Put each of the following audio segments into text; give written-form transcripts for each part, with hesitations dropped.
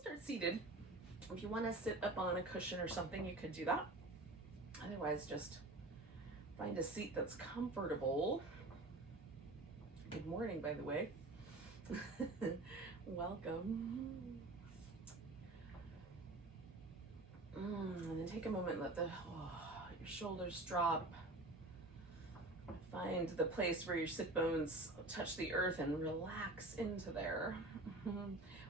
start seated. If you want to sit up on a cushion or something, you could do that. Otherwise, just find a seat that's comfortable. Good morning, by the way. Welcome. And then take a moment and let your shoulders drop. Find the place where your sit bones touch the earth and relax into there.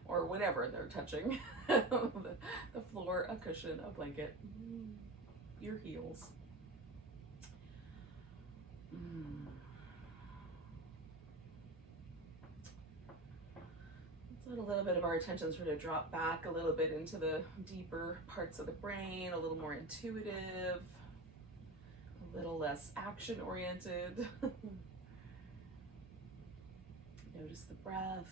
Or whatever they're touching. The floor, a cushion, a blanket, your heels. Let's let a little bit of our attention sort of drop back a little bit into the deeper parts of the brain, a little more intuitive, a little less action-oriented. Notice the breath.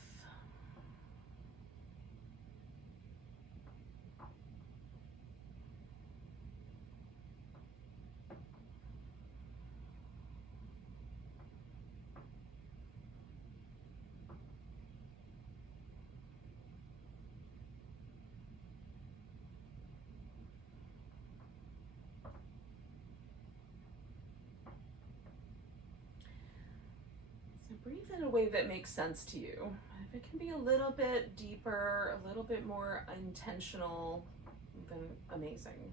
Breathe in a way that makes sense to you. If it can be a little bit deeper, a little bit more intentional, then amazing.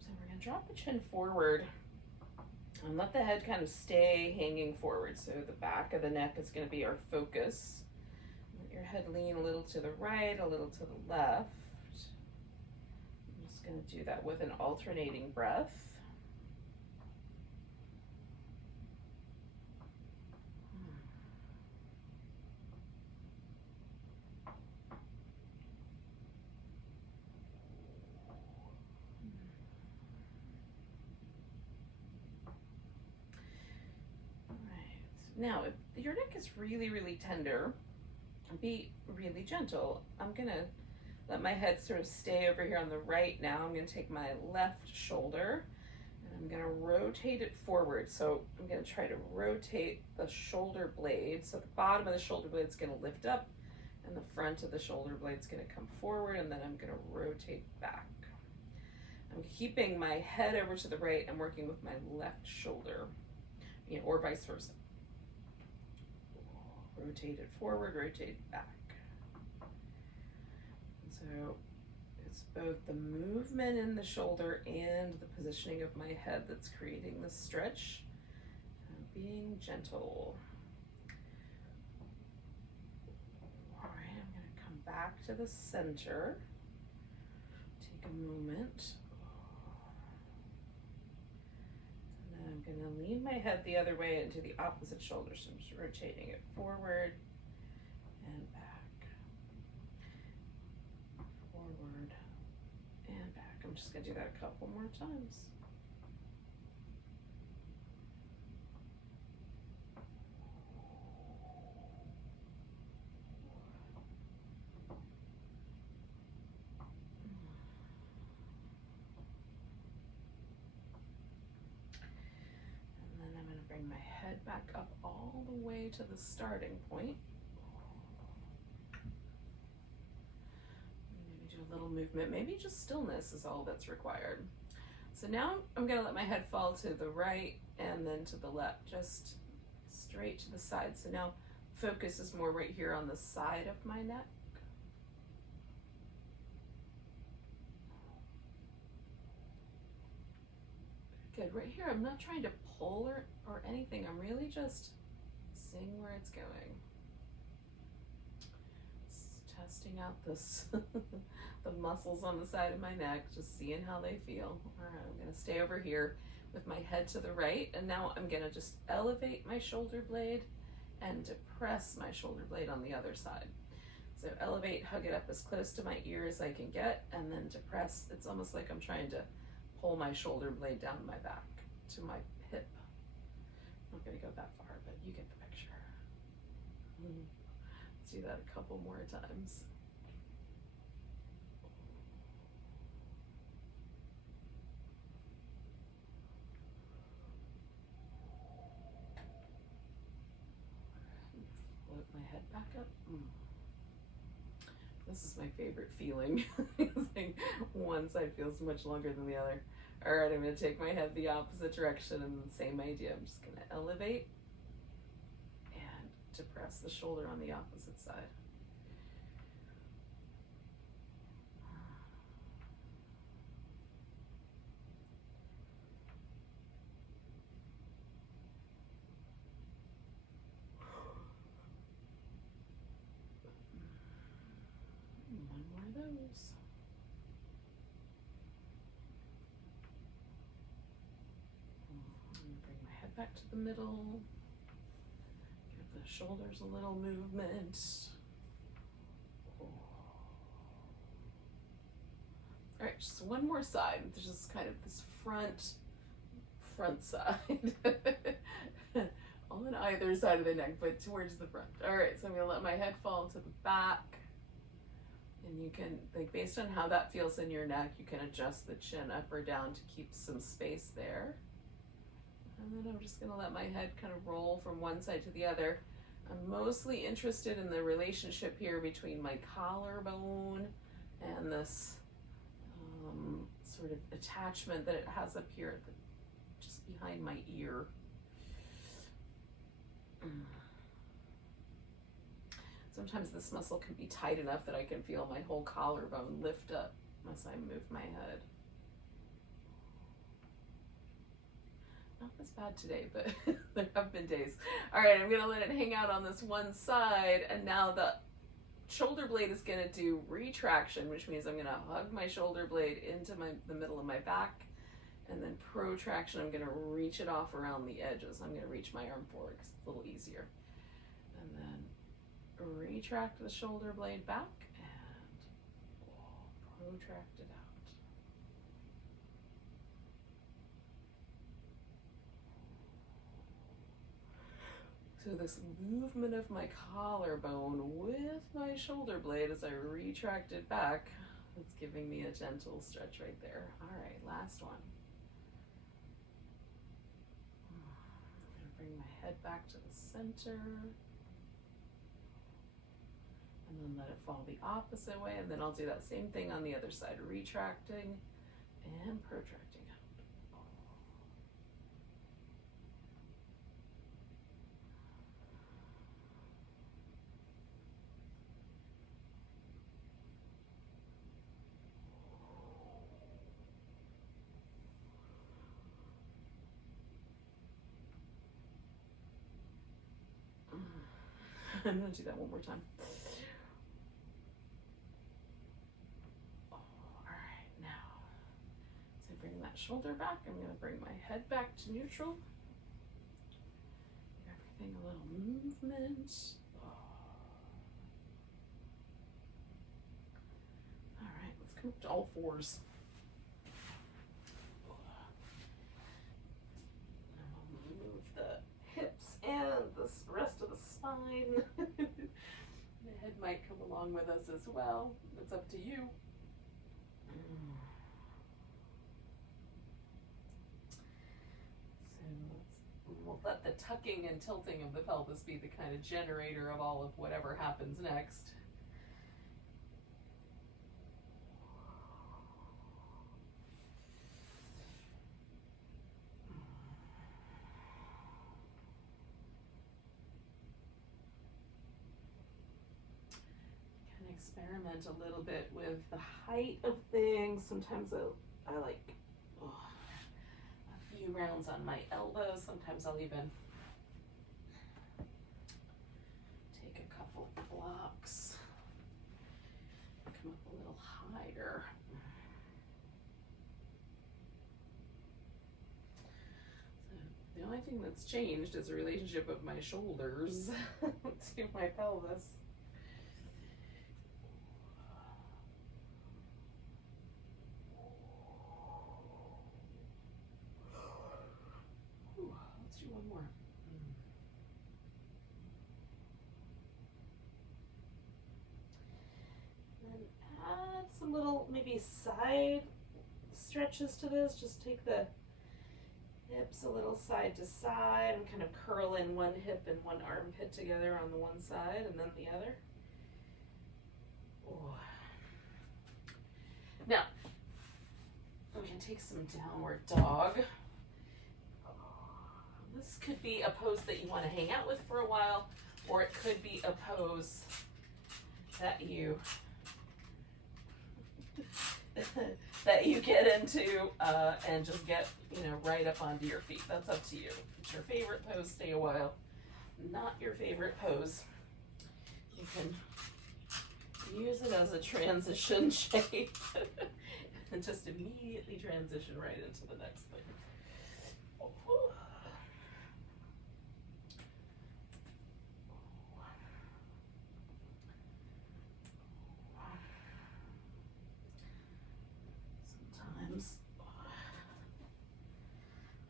So we're going to drop the chin forward and let the head kind of stay hanging forward. So the back of the neck is going to be our focus. Let your head lean a little to the right, a little to the left. I'm just going to do that with an alternating breath. Now, if your neck is really, really tender, be really gentle. I'm gonna let my head sort of stay over here on the right now. I'm gonna take my left shoulder and I'm gonna rotate it forward. So I'm gonna try to rotate the shoulder blade. So the bottom of the shoulder blade is gonna lift up and the front of the shoulder blade is gonna come forward, and then I'm gonna rotate back. I'm keeping my head over to the right and working with my left shoulder, or vice versa. Rotate it forward, rotate it back. So it's both the movement in the shoulder and the positioning of my head that's creating the stretch. Being gentle. All right, I'm going to come back to the center. Take a moment. I'm going to lean my head the other way into the opposite shoulder, so I'm just rotating it forward and back, forward and back. I'm just going to do that a couple more times. Bring my head back up all the way to the starting point. Maybe do a little movement, maybe just stillness is all that's required. So now I'm going to let my head fall to the right and then to the left, just straight to the side. So now focus is more right here on the side of my neck. Good, right here, I'm not trying to pull or anything. I'm really just seeing where it's going. Just testing out this, the muscles on the side of my neck, just seeing how they feel. All right, I'm gonna stay over here with my head to the right, and now I'm gonna just elevate my shoulder blade and depress my shoulder blade on the other side. So elevate, hug it up as close to my ear as I can get, and then depress. It's almost like I'm trying to pull my shoulder blade down my back to my hip. I'm not going to go that far, but you get the picture. Let's do that a couple more times. back up. This is my favorite feeling. It's like one side feels much longer than the other. All right, I'm going to take my head the opposite direction, and the same idea. I'm just going to elevate and depress the shoulder on the opposite side. One more of those. Bring my head back to the middle. Give the shoulders a little movement. All right, just one more side. There's just kind of this front side. On either side of the neck, but towards the front. All right, so I'm gonna let my head fall to the back. And you can, like, based on how that feels in your neck, you can adjust the chin up or down to keep some space there. And then I'm just gonna let my head kind of roll from one side to the other. I'm mostly interested in the relationship here between my collarbone and this sort of attachment that it has up here at the, just behind my ear. Sometimes this muscle can be tight enough that I can feel my whole collarbone lift up as I move my head. Not as bad today, but there have been days. All right, I'm gonna let it hang out on this one side, and now the shoulder blade is gonna do retraction, which means I'm gonna hug my shoulder blade into the middle of my back, and then protraction, I'm gonna reach it off around the edges. I'm gonna reach my arm forward because it's a little easier. And then retract the shoulder blade back and protract it out. So this movement of my collarbone with my shoulder blade as I retract it back, it's giving me a gentle stretch right there. All right, last one. I'm gonna bring my head back to the center. And then let it fall the opposite way, and then I'll do that same thing on the other side, retracting and protracting out. I'm gonna do that one more time. Bring that shoulder back. I'm going to bring my head back to neutral. Give everything a little movement. All right, let's come up to all fours. And we'll move the hips and the rest of the spine. The head might come along with us as well. It's up to you. We'll let the tucking and tilting of the pelvis be the kind of generator of all of whatever happens next. You can experiment a little bit with the height of things. Sometimes I like few rounds on my elbows. Sometimes I'll even take a couple blocks, come up a little higher. So the only thing that's changed is the relationship of my shoulders to my pelvis. One more. And then add some little maybe side stretches to this. Just take the Hips a little side to side. I'm kind of curling one hip and one armpit together on the one side and then the other. Oh. Now, we can take some downward dog. This could be a pose that you want to hang out with for a while, or it could be a pose that you that you get into and just get, right up onto your feet. That's up to you. If it's your favorite pose, stay a while. Not your favorite pose, you can use it as a transition shape and just immediately transition right into the next thing. Sometimes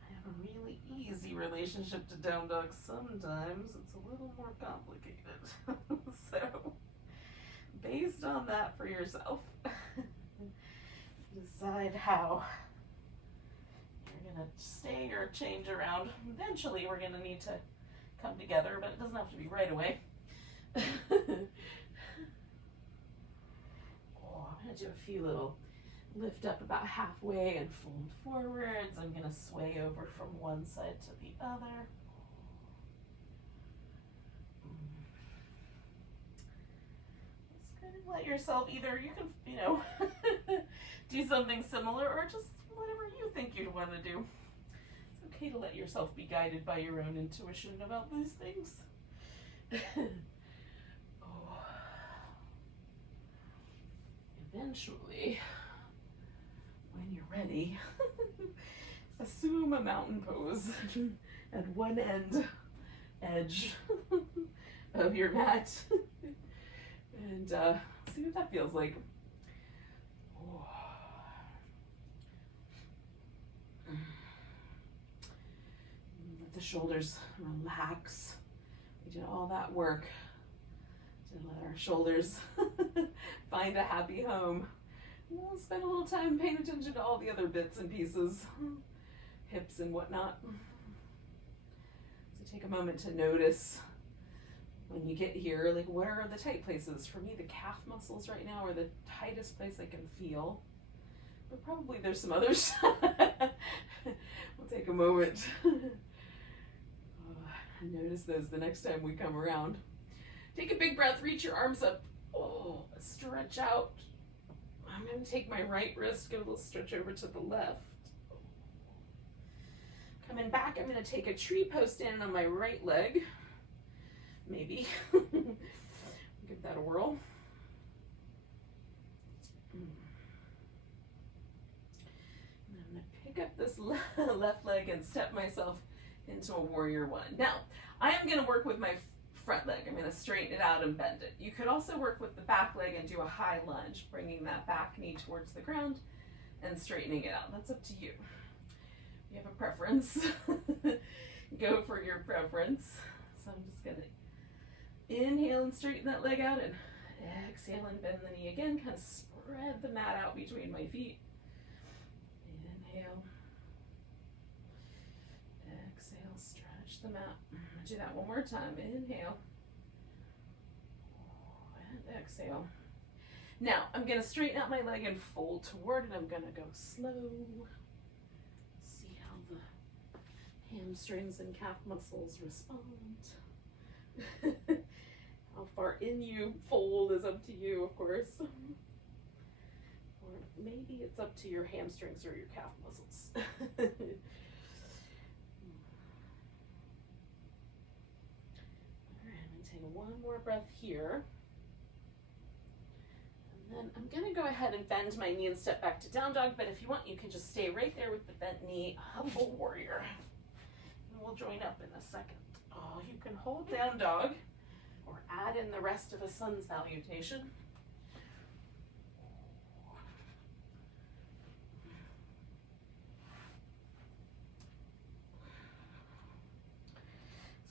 I have a really easy relationship to down dog. Sometimes it's a little more complicated. So based on that for yourself, decide how you're gonna stay or change around. Eventually we're gonna need to come together, but it doesn't have to be right away. I'm gonna do a few little lift up about halfway and fold forwards. I'm gonna sway over from one side to the other. Let yourself either, you can, do something similar or just whatever you think you'd want to do. It's okay to let yourself be guided by your own intuition about these things. Eventually, when you're ready, assume a mountain pose at one edge of your mat. And see what that feels like. Let the shoulders relax. We did all that work to let our shoulders find a happy home. We'll spend a little time paying attention to all the other bits and pieces, hips and whatnot. So take a moment to notice when you get here, like, where are the tight places? For me, the calf muscles right now are the tightest place I can feel, but probably there's some others. We'll take a moment. Notice those the next time we come around. Take a big breath, reach your arms up. Stretch out. I'm going to take my right wrist, give a little stretch over to the left. Coming back, I'm going to take a tree pose standing on my right leg. Maybe. Give that a whirl. And I'm going to pick up this left leg and step myself into a warrior one. Now, I am going to work with my front leg. I'm going to straighten it out and bend it. You could also work with the back leg and do a high lunge, bringing that back knee towards the ground and straightening it out. That's up to you. If you have a preference, go for your preference. So I'm just going to inhale and straighten that leg out, and exhale and bend the knee again. Kind of spread the mat out between my feet. Inhale. Exhale, stretch the mat. Do that one more time. Inhale. And exhale. Now, I'm going to straighten out my leg and fold toward it. I'm going to go slow. See how the hamstrings and calf muscles respond. How far in you fold is up to you, of course. Or maybe it's up to your hamstrings or your calf muscles. All right, I'm going to take one more breath here. And then I'm going to go ahead and bend my knee and step back to down dog, but if you want, you can just stay right there with the bent knee, humble warrior. And we'll join up in a second. You can hold down dog or add in the rest of a sun salutation.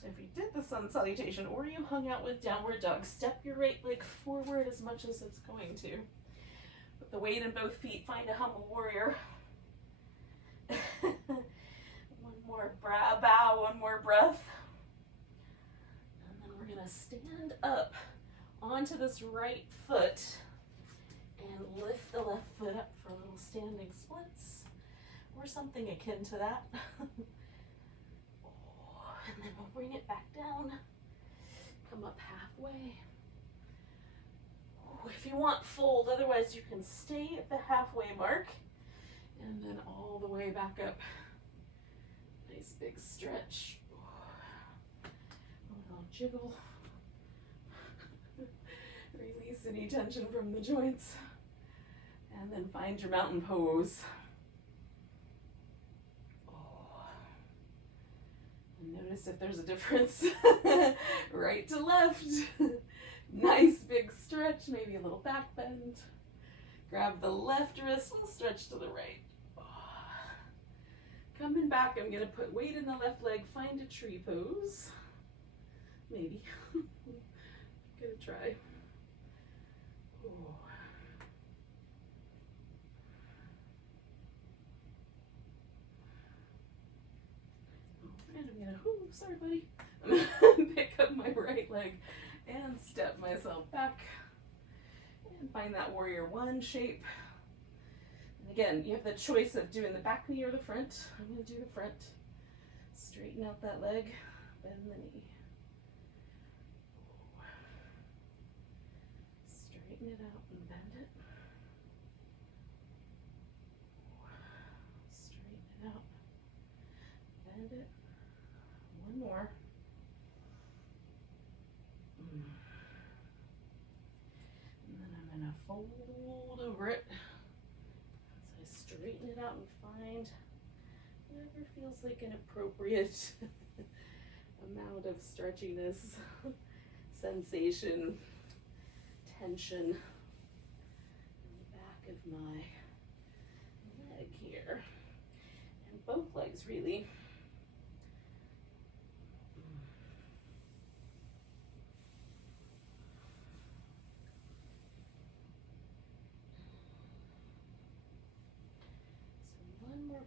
So if you did the sun salutation or you hung out with downward dog, step your right leg forward as much as it's going to. Put the weight in both feet, find a humble warrior. One one more breath. And then we're gonna stand up onto this right foot and lift the left foot up for little standing splits or something akin to that. And then we'll bring it back down, come up halfway. If you want, fold, otherwise you can stay at the halfway mark and then all the way back up. Nice big stretch. A little jiggle. Release any tension from the joints. And then find your mountain pose. And notice if there's a difference. Right to left. Nice big stretch, maybe a little back bend. Grab the left wrist, we'll stretch to the right. Coming back, I'm gonna put weight in the left leg, find a tree pose. Maybe. Gonna try. And I'm gonna, sorry buddy. I'm gonna pick up my right leg and step myself back and find that warrior one shape. And again, you have the choice of doing the back knee or the front. I'm going to do the front. Straighten out that leg, bend the knee. Straighten it out and bend it. Straighten it out, bend it. One more. And then I'm going to fold over it as I straighten it out and find whatever feels like an appropriate amount of stretchiness, sensation, tension in the back of my leg here. And both legs really.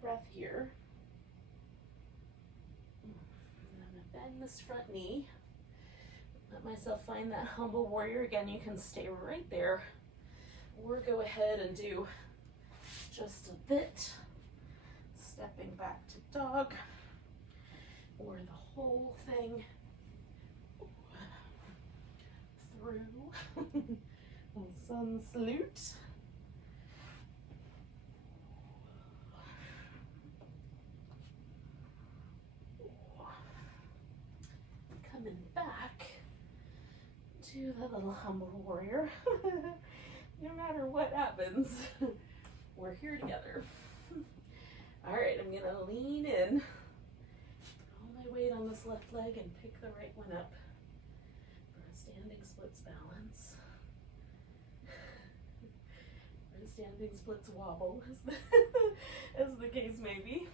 Breath here. And I'm going to bend this front knee. Let myself find that humble warrior. Again, you can stay right there or go ahead and do just a bit. Stepping back to dog or the whole thing through. Little sun salute. Coming back to the little humble warrior. No matter what happens, we're here together. All right, I'm gonna lean in, all my weight on this left leg and pick the right one up for a standing splits balance. Or a standing splits wobble, as the case may be.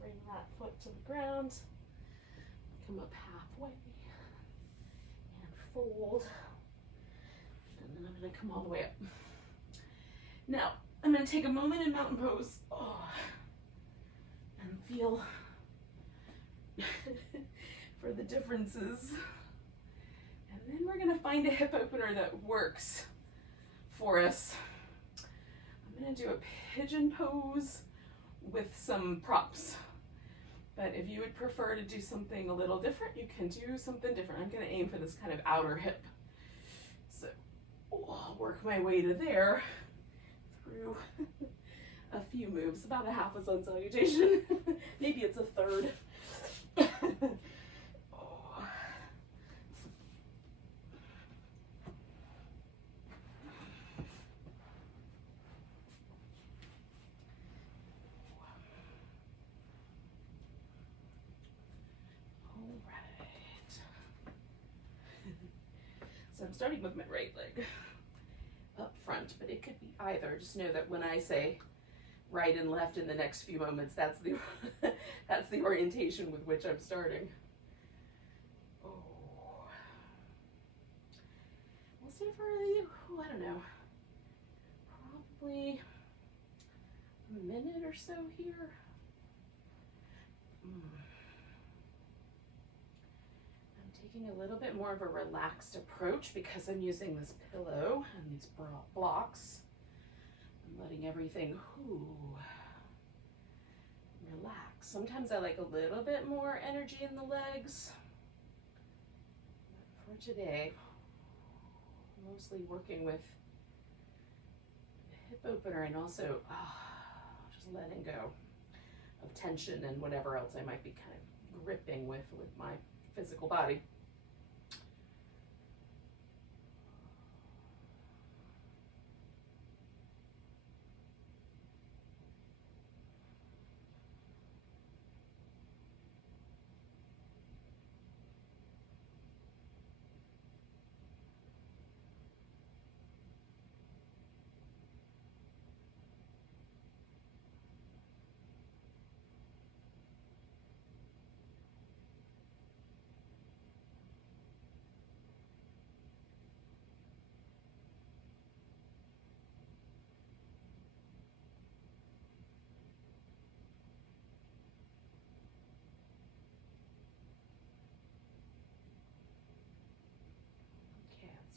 Bring that foot to the ground. Come up halfway and fold, and then I'm going to come all the way up. Now I'm going to take a moment in mountain pose and feel for the differences, and then we're going to find a hip opener that works for us. I'm going to do a pigeon pose with some props. But if you would prefer to do something a little different, you can do something different. I'm going to aim for this kind of outer hip. So I'll work my way to there through a few moves, about a half a sun salutation. Maybe it's a third. So I'm starting with my right leg up front, but it could be either. Just know that when I say right and left in the next few moments, that's the that's the orientation with which I'm starting. We'll see for, I don't know, probably a minute or so here. taking a little bit more of a relaxed approach because I'm using this pillow and these blocks. I'm letting everything relax. Sometimes I like a little bit more energy in the legs. But for today, mostly working with the hip opener and also just letting go of tension and whatever else I might be kind of gripping with my physical body.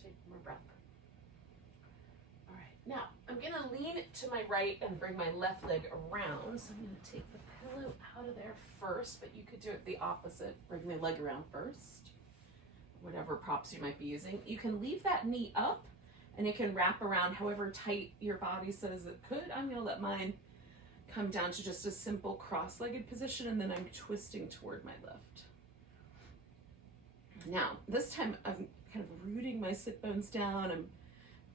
Take more breath. All right, now I'm gonna lean to my right and bring my left leg around. So I'm gonna take the pillow out of there first, but you could do it the opposite. Bring my leg around first. Whatever props you might be using. You can leave that knee up and it can wrap around however tight your body says it could. I'm gonna let mine come down to just a simple cross-legged position, and then I'm twisting toward my left. Now, this time I'm kind of rooting my sit bones down. I'm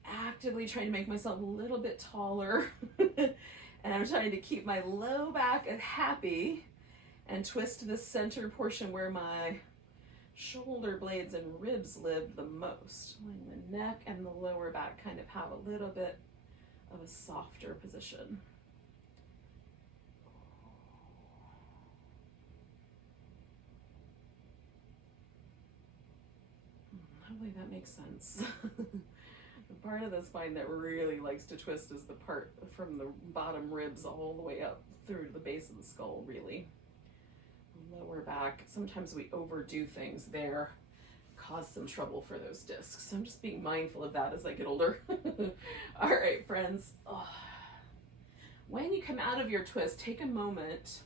actively trying to make myself a little bit taller. And I'm trying to keep my low back happy and twist the center portion where my shoulder blades and ribs live the most. Letting the neck and the lower back kind of have a little bit of a softer position. Hopefully that makes sense. The part of the spine that really likes to twist is the part from the bottom ribs all the way up through the base of the skull, really. Lower back, sometimes we overdo things there, cause some trouble for those discs. So I'm just being mindful of that as I get older. All right, friends. When you come out of your twist, take a moment,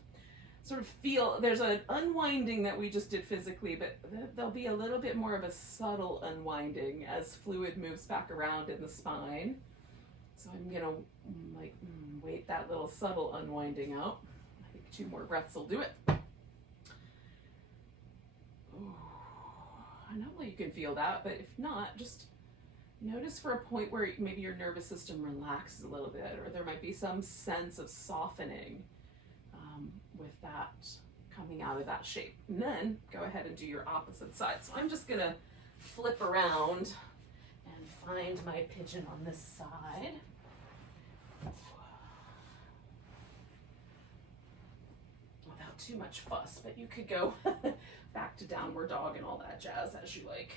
sort of feel, there's an unwinding that we just did physically, but there'll be a little bit more of a subtle unwinding as fluid moves back around in the spine. So I'm gonna wait that little subtle unwinding out. I think 2 more breaths will do it. And hopefully you can feel that, but if not, just notice for a point where maybe your nervous system relaxes a little bit, or there might be some sense of softening with that coming out of that shape. And then go ahead and do your opposite side. So I'm just gonna flip around and find my pigeon on this side. Without too much fuss, but you could go back to downward dog and all that jazz as you like.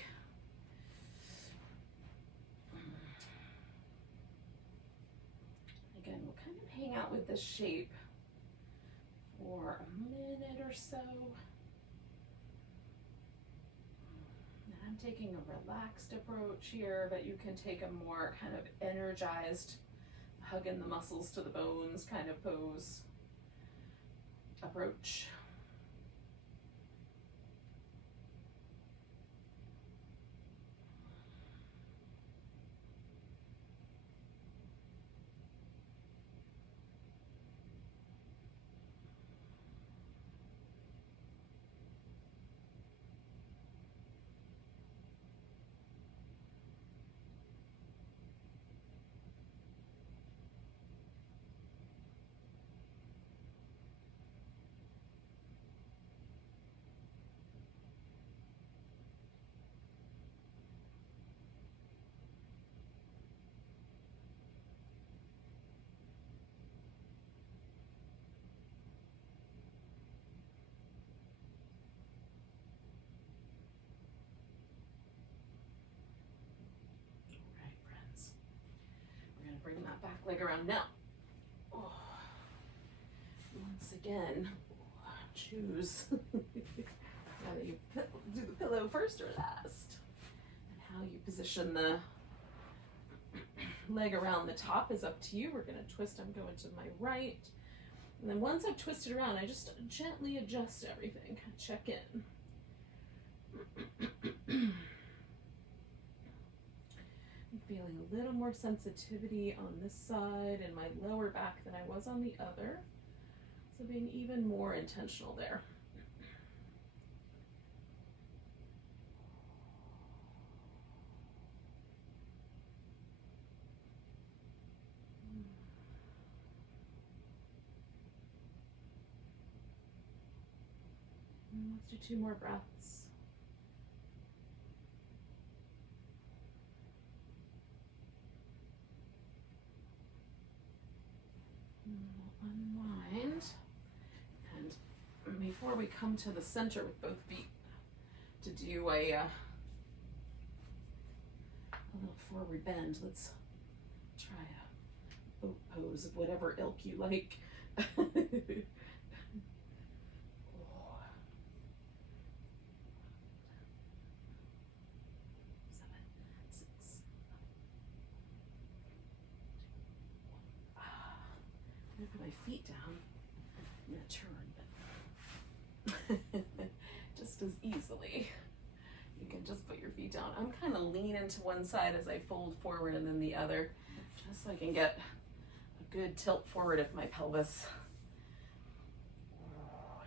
Again, we'll kind of hang out with this shape for a minute or so. And I'm taking a relaxed approach here, but you can take a more kind of energized, hugging the muscles to the bones kind of pose approach. Bring that back leg around now. Once again, choose whether you do the pillow first or last. And how you position the leg around the top is up to you. We're going to twist. I'm going to my right. And then once I've twisted around, I just gently adjust everything. Check in. I'm feeling a little more sensitivity on this side and my lower back than I was on the other. So being even more intentional there. And let's do 2 more breaths. Unwind, and before we come to the center with both feet, to do a little forward bend, let's try a boat pose of whatever ilk you like. 6. I'm gonna put my feet down. I'm gonna turn, but just as easily. You can just put your feet down. I'm kind of leaning to one side as I fold forward and then the other, just so I can get a good tilt forward of my pelvis.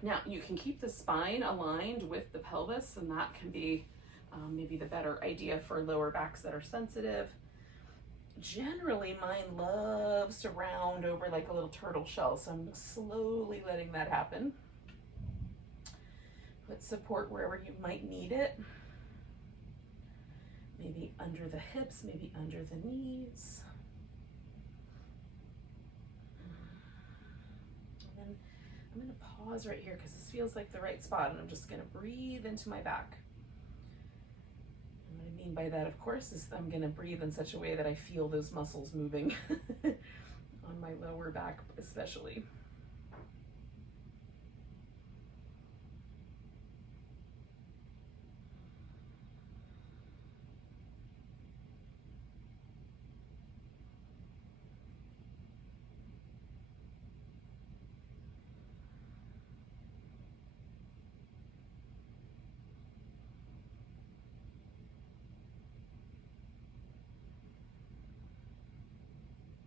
Now, you can keep the spine aligned with the pelvis, and that can be maybe the better idea for lower backs that are sensitive. Generally, mine loves to round over like a little turtle shell, so I'm slowly letting that happen. Put support wherever you might need it. Maybe under the hips, maybe under the knees. And then I'm going to pause right here because this feels like the right spot, and I'm just going to breathe into my back. And what I mean by that, of course, is I'm going to breathe in such a way that I feel those muscles moving on my lower back especially.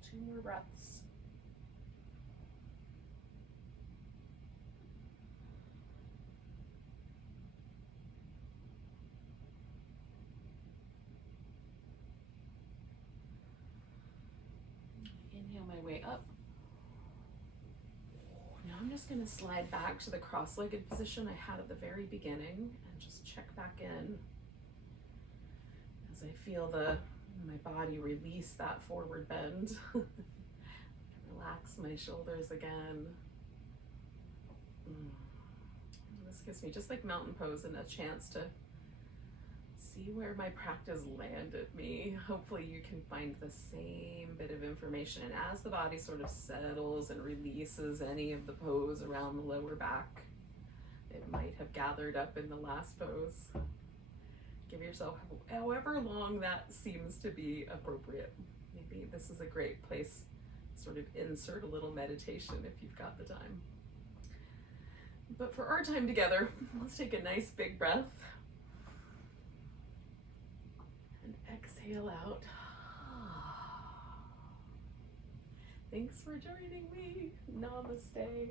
Two more breaths. Inhale my way up. Now I'm just going to slide back to the cross-legged position I had at the very beginning and just check back in as I feel my body release that forward bend. Relax my shoulders again. This gives me, just like mountain pose, and a chance to see where my practice landed me. Hopefully you can find the same bit of information. And as the body sort of settles and releases any of the pose around the lower back, it might have gathered up in the last pose. Give yourself however long that seems to be appropriate. Maybe this is a great place to sort of insert a little meditation if you've got the time. But for our time together, let's take a nice big breath. And exhale out. Thanks for joining me. Namaste.